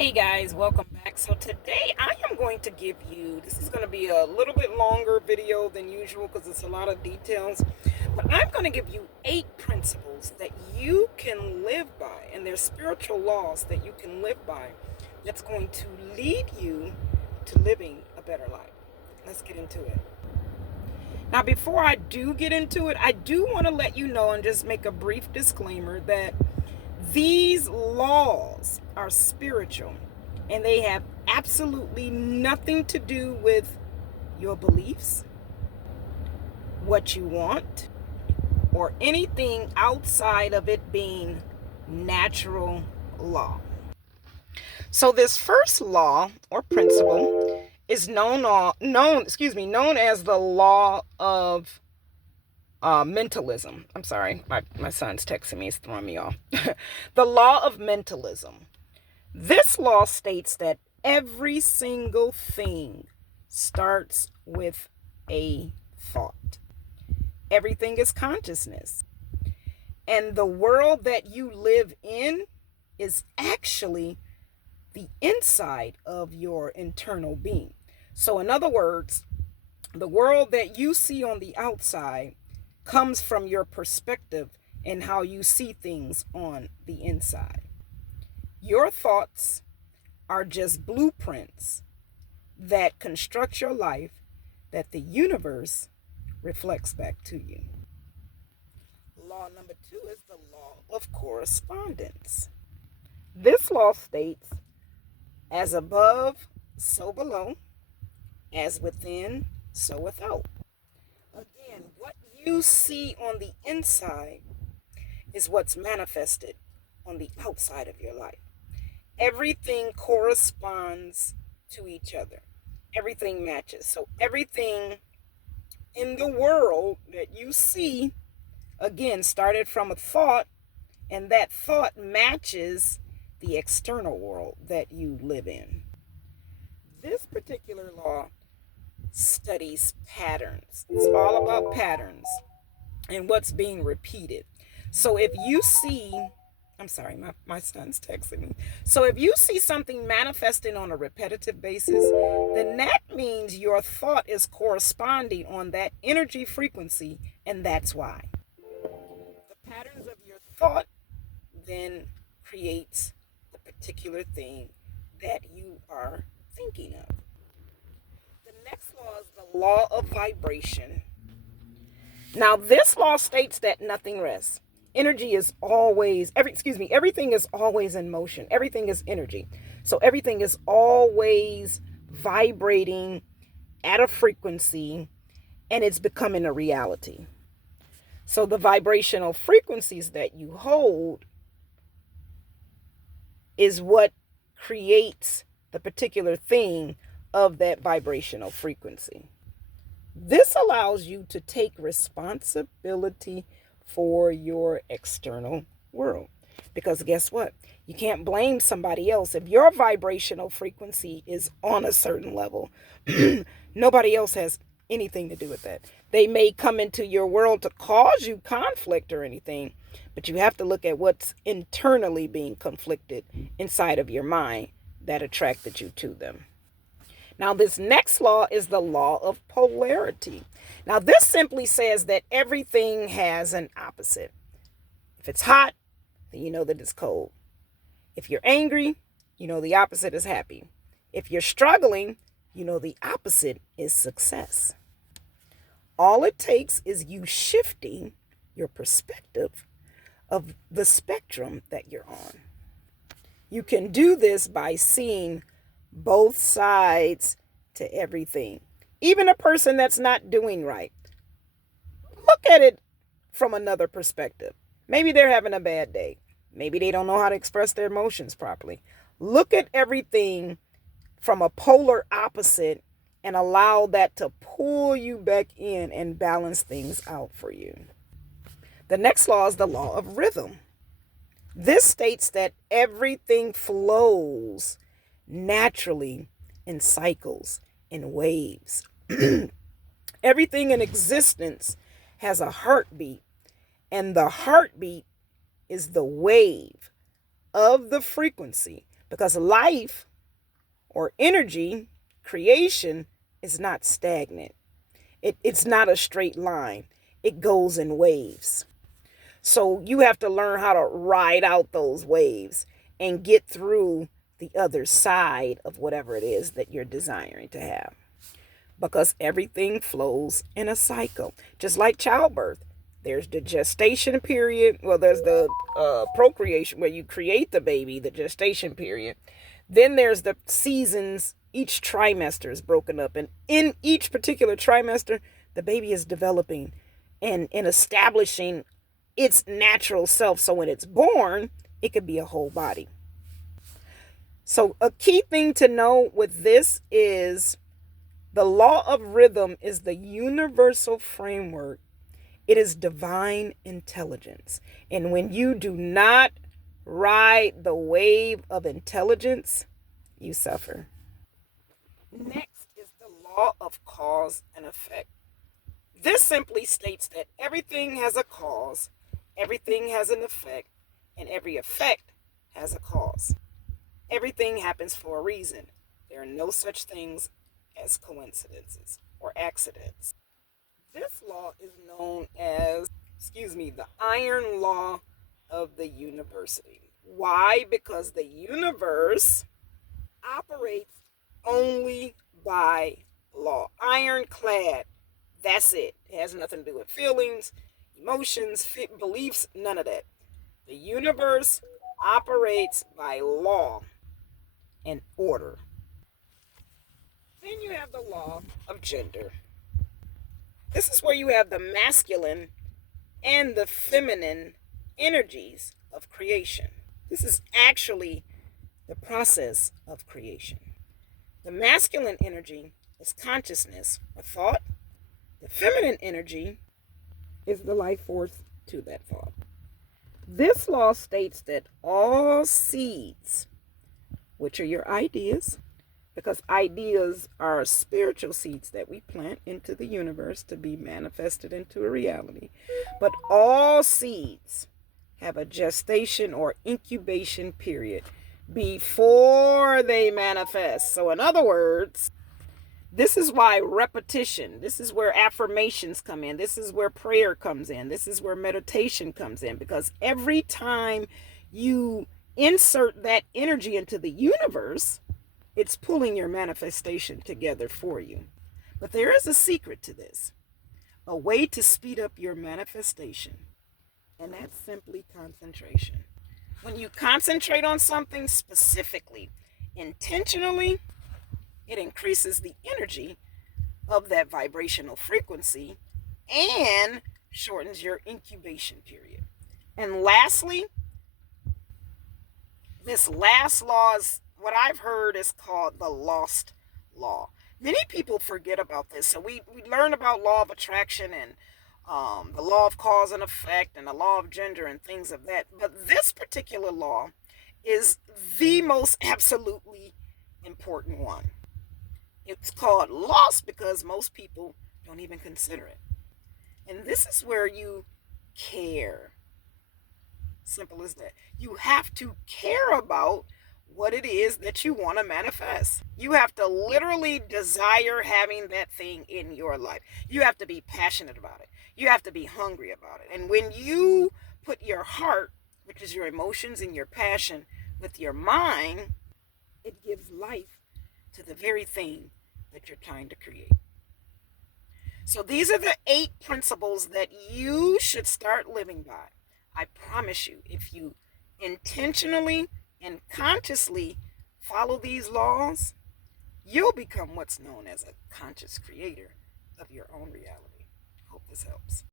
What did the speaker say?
Hey guys, welcome back. So today I am going to give you, this is going to be a little bit longer video than usual because it's a lot of details, but I'm going to give you 8 principles that you can live by, and they're spiritual laws that you can live by that's going to lead you to living a better life. Let's get into it. Now, before I do get into it, I do want to let you know and just make a brief disclaimer that these laws are spiritual and they have absolutely nothing to do with your beliefs, what you want, or anything outside of it being natural law. So this first law or principle is known as the law of mentalism. I'm sorry, my son's texting me, it's throwing me off. The law of mentalism. This law states that every single thing starts with a thought. Everything is consciousness. And the world that you live in is actually the inside of your internal being. So in other words, the world that you see on the outside comes from your perspective and how you see things on the inside. Your thoughts are just blueprints that construct your life that the universe reflects back to you. Law number 2 is the law of correspondence. This law states, as above, so below, as within, so without. Again, what you see on the inside is what's manifested on the outside of your life. Everything corresponds to each other. Everything matches. So everything in the world that you see, again, started from a thought, and that thought matches the external world that you live in. This particular law studies patterns. It's all about patterns and what's being repeated. So if you see, I'm sorry, my son's texting me. So if you see something manifesting on a repetitive basis, then that means your thought is corresponding on that energy frequency, and that's why. The patterns of your thought then creates the particular thing that you are thinking of. The next law is the law of vibration. Now, this law states that nothing rests. Energy is always, everything is always in motion. Everything is energy. So everything is always vibrating at a frequency, and it's becoming a reality. So the vibrational frequencies that you hold is what creates the particular thing of that vibrational frequency. This allows you to take responsibility for your external world. Because guess what? You can't blame somebody else. If your vibrational frequency is on a certain level, nobody else has anything to do with that. They may come into your world to cause you conflict or anything, but you have to look at what's internally being conflicted inside of your mind that attracted you to them. Now, this next law is the law of polarity. Now, this simply says that everything has an opposite. If it's hot, then you know that it's cold. If you're angry, you know the opposite is happy. If you're struggling, you know the opposite is success. All it takes is you shifting your perspective of the spectrum that you're on. You can do this by seeing both sides to everything. Even a person that's not doing right, look at it from another perspective. Maybe they're having a bad day. Maybe they don't know how to express their emotions properly. Look at everything from a polar opposite and allow that to pull you back in and balance things out for you. The next law is the law of rhythm. This states that everything flows naturally in cycles, in waves. Everything in existence has a heartbeat, and the heartbeat is the wave of the frequency Because life or energy creation is not stagnant. It's not a straight line. It goes in waves. So you have to learn how to ride out those waves and get through the other side of whatever it is that you're desiring to have. Because everything flows in a cycle, just like childbirth. There's the gestation period. Well, there's the procreation where you create the baby, the gestation period. Then there's the seasons. Each trimester is broken up. And in each particular trimester, the baby is developing and establishing its natural self. So when it's born, it could be a whole body. So a key thing to know with this is the law of rhythm is the universal framework. It is divine intelligence. And when you do not ride the wave of intelligence, you suffer. Next is the law of cause and effect. This simply states that everything has a cause, everything has an effect, and every effect has a cause. Everything happens for a reason. There are no such things as coincidences or accidents. This law is known as, the iron law of the university. Why? Because the universe operates only by law. Ironclad. That's it. It has nothing to do with feelings, emotions, beliefs, none of that. The universe operates by law and order. Then you have the law of gender. This is where you have the masculine and the feminine energies of creation. This is actually the process of creation. The masculine energy is consciousness or thought. The feminine energy is the life force to that thought. This law states that all seeds, which are your ideas, because ideas are spiritual seeds that we plant into the universe to be manifested into a reality. But all seeds have a gestation or incubation period before they manifest. So in other words, this is why repetition, this is where affirmations come in, this is where prayer comes in, this is where meditation comes in, because every time you insert that energy into the universe, it's pulling your manifestation together for you. But there is a secret to this, a way to speed up your manifestation, and that's simply concentration. When you concentrate on something specifically, intentionally, it increases the energy of that vibrational frequency and shortens your incubation period. And lastly, this last law is what I've heard is called the lost law. Many people forget about this. So we learn about law of attraction and the law of cause and effect and the law of gender and things of that. But this particular law is the most absolutely important one. It's called lost because most people don't even consider it. And this is where you care. Simple as that. You have to care about what it is that you want to manifest. You have to literally desire having that thing in your life. You have to be passionate about it. You have to be hungry about it. And when you put your heart, which is your emotions and your passion, with your mind, it gives life to the very thing that you're trying to create. So these are the 8 principles that you should start living by. I promise you, if you intentionally and consciously follow these laws, you'll become what's known as a conscious creator of your own reality. Hope this helps.